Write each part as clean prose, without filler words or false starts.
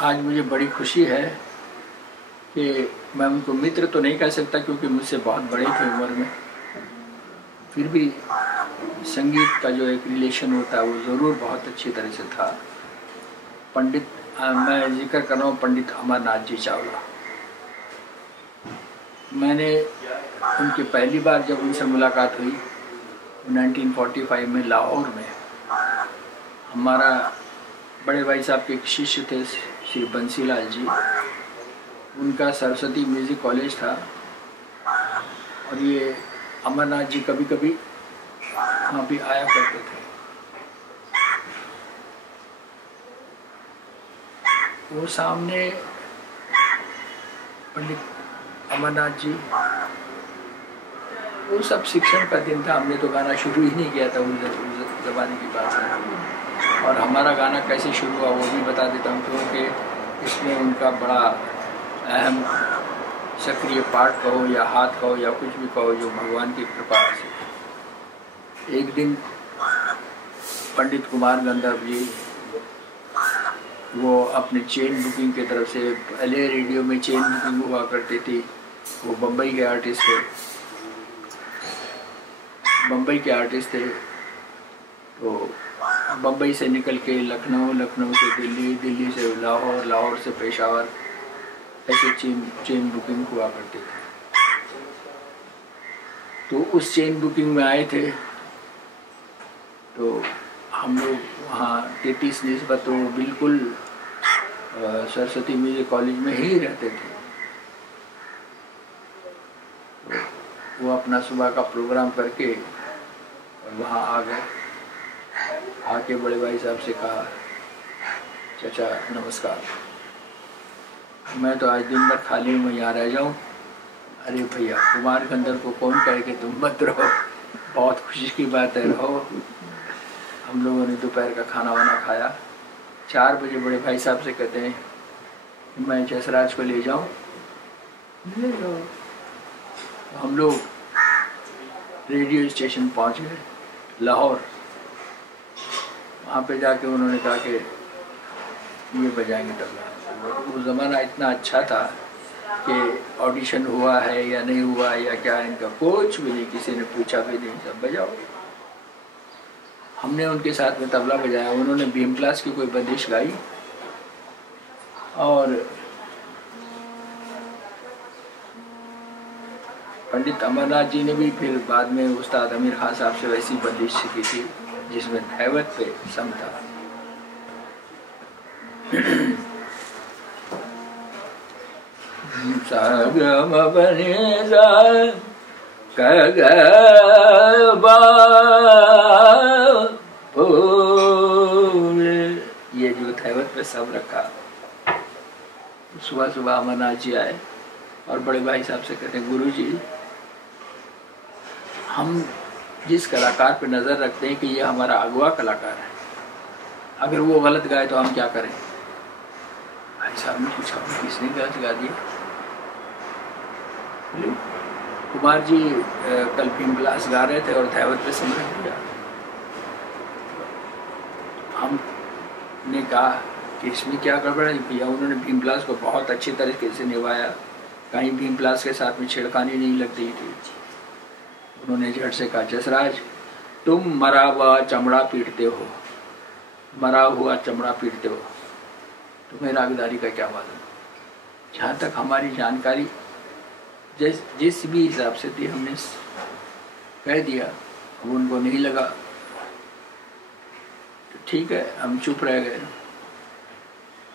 आज मुझे बड़ी खुशी है कि मैं उनको मित्र तो नहीं कह सकता क्योंकि मुझसे बहुत बड़े थे उम्र में, फिर भी संगीत का जो एक रिलेशन होता है वो ज़रूर बहुत अच्छी तरह से था। पंडित, मैं जिक्र कर रहा हूँ पंडित अमरनाथ जी चावला। मैंने उनकी पहली बार जब उनसे मुलाकात हुई 1945 में लाहौर में, हमारा बड़े भाई साहब के एक शिष्य थे श्री बंसीलाल जी, उनका सरस्वती म्यूज़िक कॉलेज था और ये अमरनाथ जी कभी कभी वहाँ भी आया करते थे। वो सामने पंडित अमरनाथ जी, वो सब शिक्षण का दिन था, हमने तो गाना शुरू ही नहीं किया था उस ज़माने की बात है। और हमारा गाना कैसे शुरू हुआ वो भी बता देता हूँ क्योंकि इसमें उनका बड़ा अहम सक्रिय पार्ट कहो या हाथ कहो या कुछ भी कहो, जो भगवान की कृपा से। एक दिन पंडित कुमार गंधर्व जी वो अपने चेन बुकिंग की तरफ से, पहले रेडियो में चेन बुकिंग हुआ करती थी, वो बम्बई के आर्टिस्ट थे, तो बम्बई से निकल के लखनऊ, लखनऊ से दिल्ली, दिल्ली से लाहौर, लाहौर से पेशावर, ऐसे चेन बुकिंग हुआ करती थी। तो उस चेन बुकिंग में आए थे तो हम लोग वहाँ 33 निस्बत तो बिल्कुल सरस्वती म्यूजिक कॉलेज में ही रहते थे। तो वो अपना सुबह का प्रोग्राम करके वहाँ आ गए। आके बड़े भाई साहब से कहा, चाचा नमस्कार, मैं तो आज दिन भर खाली हूँ, मैं यहाँ रह जाऊँ। अरे भैया, कुमार गंधर्व को कौन कहे कि तुम मत रहो, बहुत खुशी की बात है, रहो। हम लोगों ने दोपहर का खाना वाना खाया। 4 बजे बड़े भाई साहब से कहते हैं मैं जसराज को ले जाऊँ, ले जाओ। हम लोग रेडियो स्टेशन पहुँच गए लाहौर। वहाँ पे जाके उन्होंने कहा कि ये बजाएंगे तबला। वो ज़माना इतना अच्छा था कि ऑडिशन हुआ है या नहीं हुआ या क्या, इनका कुछ भी नहीं, किसी ने पूछा भी नहीं, सब बजाओ। हमने उनके साथ में तबला बजाया, उन्होंने भीम क्लास की कोई बंदिश गाई और पंडित अमरनाथ जी ने भी फिर बाद में उस्ताद अमीर खान साहब से वैसी बंदिश सीखी थी जिसमें धैवत पे सम था। ये जो धैवत पे सब रखा। सुबह सुबह अमरनाथ जी आए और बड़े भाई साहब से कहते हैं, गुरु जी, हम जिस कलाकार पे नज़र रखते हैं कि ये हमारा अगवा कलाकार है, अगर वो गलत गाए तो हम क्या करें? भाई साहब ने पूछा, किसने गलत गा दिया? कुमार जी कल भीम क्लास गा रहे थे और धैवत पे समझ दिया। हमने कहा कि इसमें क्या गड़बड़ है भैया? उन्होंने भीम क्लास को बहुत अच्छी तरीके से निभाया, कहीं भीम क्लास के साथ में छेड़खानी नहीं लगती थी। उन्होंने झट से कहा, जसराज, तुम मरा हुआ चमड़ा पीटते हो, मरा हुआ चमड़ा पीटते हो, तुम्हें रागदारी का क्या मालूम? जहाँ तक हमारी जानकारी जिस भी हिसाब से थी हमने कह दिया। अब उनको नहीं लगा तो ठीक है, हम चुप रह गए।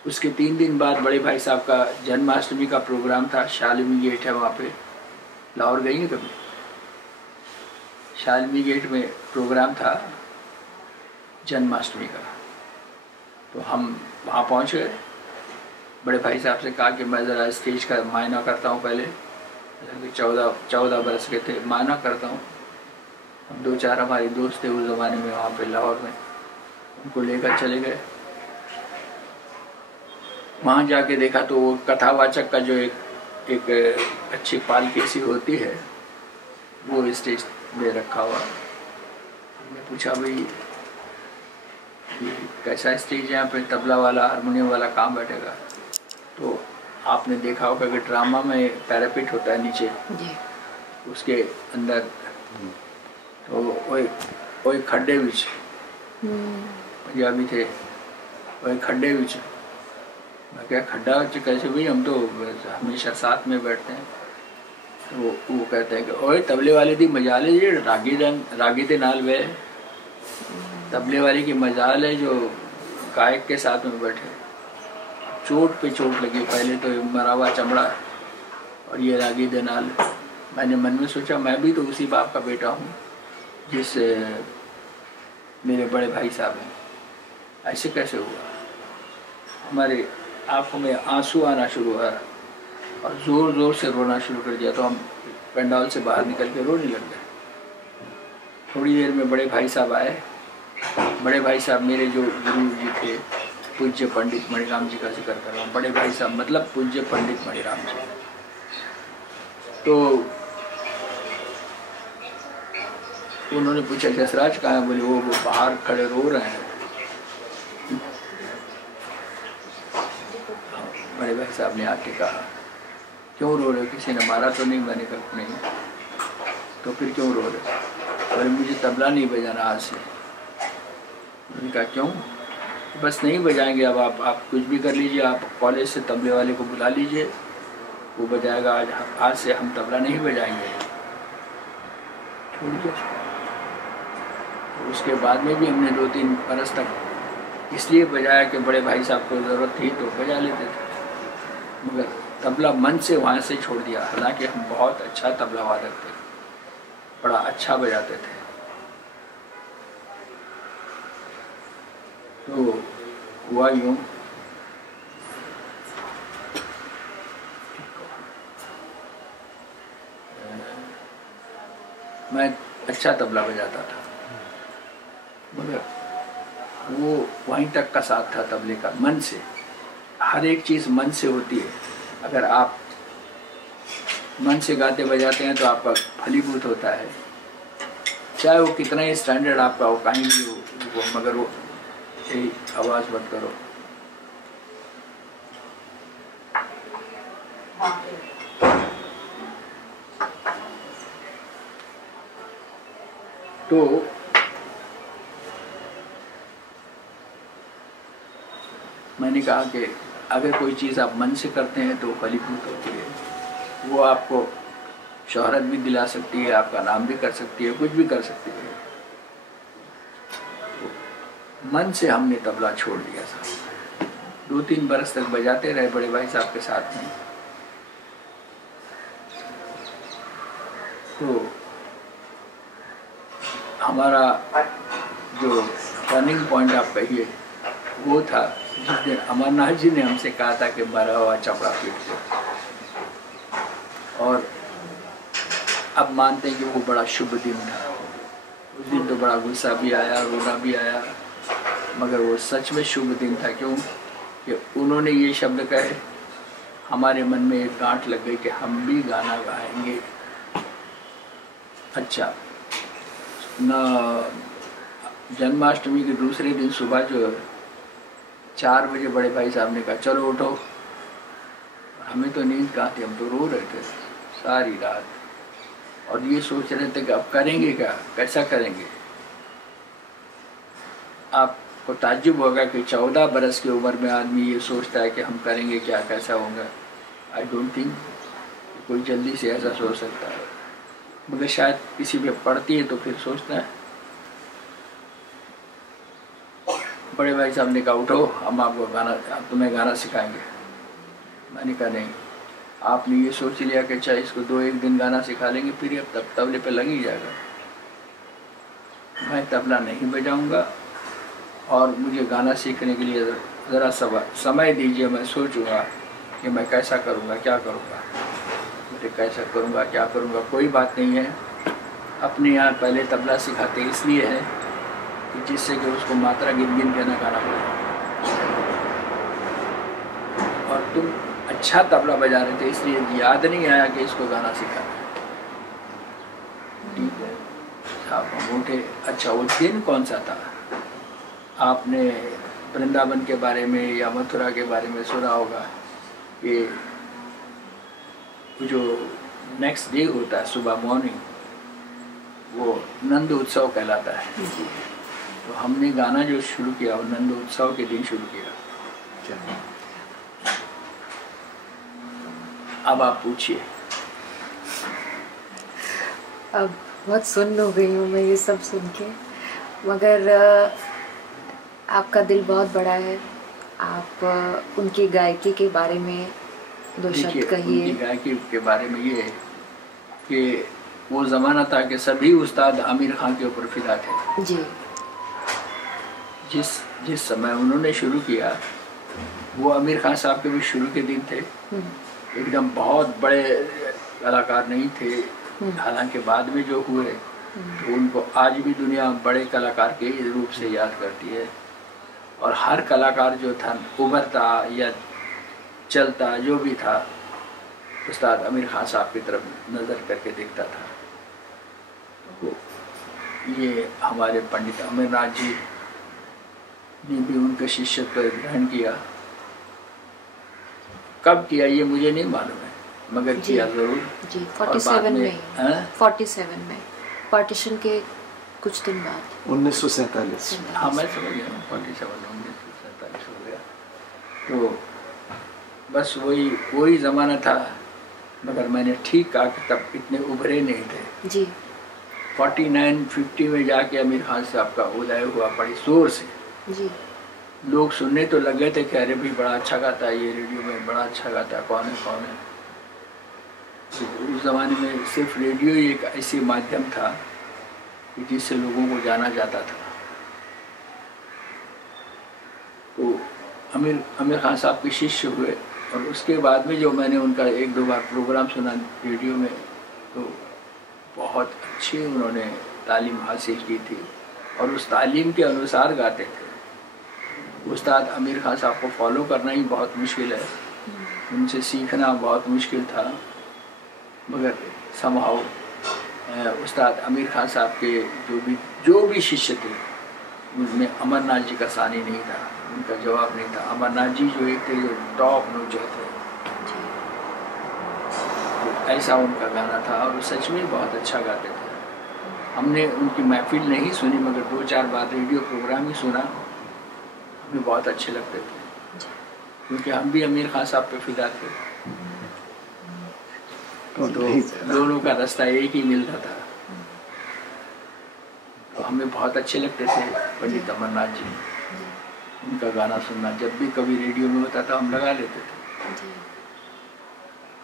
उसके 3 दिन बाद बड़े भाई साहब का जन्माष्टमी का प्रोग्राम था, शालिनी गेट है वहाँ पे, लाहौर गई है कभी? शालिनी गेट में प्रोग्राम था जन्माष्टमी का, तो हम वहाँ पहुँच गए। बड़े भाई साहब से कहा कि मैं ज़रा स्टेज का मायना करता हूँ, पहले 14 बरस के थे, मायना करता हूँ। हम 2-4 हमारे दोस्त थे उस ज़माने में वहाँ पे लाहौर में, उनको लेकर चले गए। वहाँ जाके देखा तो वो कथावाचक का जो एक अच्छी पालकी सी होती है वो स्टेज में रखा हुआ। हमने पूछा, भाई कि कैसा स्टेज है, यहाँ पे तबला वाला हारमोनियम वाला कहाँ बैठेगा। तो आपने देखा होगा कि ड्रामा में पैरापिट होता है नीचे जी। उसके अंदर, तो वही खड्डे बिच पंजाबी थे, वही खड्डे बिच। मैं क्या खड्डा कैसे भाई, हम तो हमेशा साथ में बैठते हैं। तो वो कहते हैं कि ओए तबले वाले दी मजाल है, रागी दे नाल वे, तबले वाले की मजाल है जो गायक के साथ में बैठे। चोट पे चोट लगी, पहले तो मरा हुआ चमड़ा और ये रागी दे नाल। मैंने मन में सोचा मैं भी तो उसी बाप का बेटा हूँ जिस मेरे बड़े भाई साहब हैं, ऐसे कैसे हुआ। हमारे आंखों में आंसू आना शुरू हुआ और ज़ोर ज़ोर से रोना शुरू कर दिया। तो हम पंडाल से बाहर निकल के रोने लग गए। थोड़ी देर में बड़े भाई साहब आए। बड़े भाई साहब मेरे जो गुरु जी थे, पूज्य पंडित मणिराम जी का जिक्र कर रहा हूँ। बड़े भाई साहब मतलब पूज्य पंडित मणिराम जी। तो उन्होंने पूछा जसराज कहाँ है, बोले वो बाहर खड़े रो रहे हैं। बड़े भाई साहब ने आके कहा क्यों रो रहे हो, किसी ने मारा तो नहीं। मैंने कहा नहीं। तो फिर क्यों रो रहे हो, बोले मुझे तबला नहीं बजाना आज से। मैंने कहा क्यों, बस नहीं बजाएंगे अब आप कुछ भी कर लीजिए, आप कॉलेज से तबले वाले को बुला लीजिए, वो बजाएगा। आज से हम तबला नहीं बजाएंगे, छोड़ दिया। उसके बाद में भी हमने 2-3 बरस तक इसलिए बजाया कि बड़े भाई साहब को ज़रूरत थी तो बजा लेते थे, मगर तबला मन से वहाँ से छोड़ दिया। हालांकि हम बहुत अच्छा तबला वादक थे, बड़ा अच्छा बजाते थे। तो हुआ यूँ, मैं अच्छा तबला बजाता था, मगर वो वहीं तक का साथ था तबले का। मन से, हर एक चीज़ मन से होती है। अगर आप मन से गाते बजाते हैं तो आपका फलीभूत होता है, चाहे वो कितना ही स्टैंडर्ड आपका हो, कहीं भी हो, मगर वो यही आवाज़ मत करो। तो मैंने कहा कि अगर कोई चीज़ आप मन से करते हैं तो फलीभूत होती है। वो आपको शोहरत भी दिला सकती है, आपका नाम भी कर सकती है, कुछ भी कर सकती है। मन से हमने तबला छोड़ दिया था। 2-3 बरस तक बजाते रहे बड़े भाई साहब के साथ में। तो हमारा जो टर्निंग पॉइंट आप कहिए वो था जिस दिन अमरनाथ जी ने हमसे कहा था कि मरा हुआ चपड़ा पीट दो। और अब मानते हैं कि वो बड़ा शुभ दिन था। उस दिन तो बड़ा गुस्सा भी आया, रोना भी आया, मगर वो सच में शुभ दिन था। क्यों कि उन्होंने ये शब्द कहे, हमारे मन में एक गांठ लग गई कि हम भी गाना गाएंगे। अच्छा न, जन्माष्टमी के दूसरे दिन सुबह जो 4 बजे बड़े भाई साहब ने कहा चलो उठो। हमें तो नींद कहाँ थी, हम तो रो रहे थे सारी रात और ये सोच रहे थे कि अब करेंगे क्या, कैसा करेंगे। आपको ताज्जुब होगा कि 14 बरस की उम्र में आदमी ये सोचता है कि हम करेंगे क्या, कैसा होगा। आई डोंट थिंक कोई जल्दी से ऐसा सोच सकता है, मगर शायद किसी पे पड़ती है तो फिर सोचता है। बड़े भाई साहब ने कहा उठो, हम आपको तुम्हें गाना सिखाएंगे। मैंने कहा नहीं, आपने ये सोच लिया कि चाहे इसको 2-1 दिन गाना सिखा लेंगे, फिर ये तब तबले पे लग ही जाएगा। मैं तबला नहीं बजाऊंगा और मुझे गाना सीखने के लिए ज़रा समय दीजिए, मैं सोचूंगा कि मैं कैसा करूंगा, क्या करूंगा। मुझे कैसा करूंगा, क्या करूंगा, कोई बात नहीं है। अपने यहाँ पहले तबला सिखाते इसलिए है कि जिससे कि उसको मात्रा गिन गिन के ना गाना पड़े। और तुम अच्छा तबला बजा रहे थे इसलिए याद नहीं आया कि इसको गाना सिखाना है। ठीक है, आप हम उठे। अच्छा वो दिन कौन सा था, आपने वृंदावन के बारे में या मथुरा के बारे में सुना होगा कि जो नेक्स्ट डे होता है सुबह मॉर्निंग, वो नंद उत्सव कहलाता है। तो हमने गाना जो शुरू किया वो नंद उत्सव के दिन शुरू किया। अब आप पूछिए। अब बहुत सुन्न हो गई हूँ मैं ये सब सुन के, मगर आपका दिल बहुत बड़ा है। आप उनकी गायकी के बारे में दो शब्द कहिए। उनकी गायकी के बारे में ये है कि वो ज़माना था कि सभी उस्ताद आमिर खान के ऊपर फिदा थे जी। जिस समय उन्होंने शुरू किया वो आमिर खान साहब के भी शुरू के दिन थे। एकदम बहुत बड़े कलाकार नहीं थे, हालांकि बाद में जो हुए तो उनको आज भी दुनिया बड़े कलाकार के रूप से याद करती है। और हर कलाकार जो था उभरता या चलता जो भी था उस्ताद आमिर खान साहब की तरफ नज़र करके देखता था। तो ये हमारे पंडित अमरनाथ जी ने भी उनके शिष्यत्व ग्रहण किया। कब किया ये मुझे नहीं मालूम है, मगर किया जरूर जी। 47 में 47 में पार्टीशन के कुछ दिन बाद 1947। हाँ मैं समझ गया, 47 1947 हो गया। तो बस वही ज़माना था, मगर मैंने ठीक कहा कि तब इतने उभरे नहीं थे जी। 49-50 में जाके आमिर खान साहब का उदय हुआ बड़ी जोर से जी। लोग सुनने तो लग गए थे कि अरे भी बड़ा अच्छा गाता है, ये रेडियो में बड़ा अच्छा गाता है, कौन है। तो उस ज़माने में सिर्फ रेडियो ही एक ऐसी माध्यम था कि जिससे लोगों को जाना जाता था। तो आमिर खान साहब के शिष्य हुए और उसके बाद में जो मैंने उनका 1-2 बार प्रोग्राम सुना रेडियो में, तो बहुत अच्छी उन्होंने तालीम हासिल की थी और उस तालीम के अनुसार गाते थे। उस्ताद आमिर खान साहब को फॉलो करना ही बहुत मुश्किल है, उनसे सीखना बहुत मुश्किल था, मगर समहाउ उस्ताद आमिर खान साहब के जो भी शिष्य थे उनमें अमरनाथ जी का सानी नहीं था, उनका जवाब नहीं था। अमरनाथ जी जो एक थे जो टॉप नोच थे, तो ऐसा उनका गाना था और सच में बहुत अच्छा गाते थे। हमने उनकी महफिल नहीं सुनी मगर 2-4 बार रेडियो प्रोग्राम ही सुना, हमें बहुत अच्छे लगते थे क्योंकि हम भी आमिर खान साहब पे फिदा थे। तो दोनों का रास्ता एक ही मिलता था, तो हमें बहुत अच्छे लगते थे पंडित अमरनाथ जी। उनका गाना सुनना जब भी कभी रेडियो में होता था हम लगा लेते थे।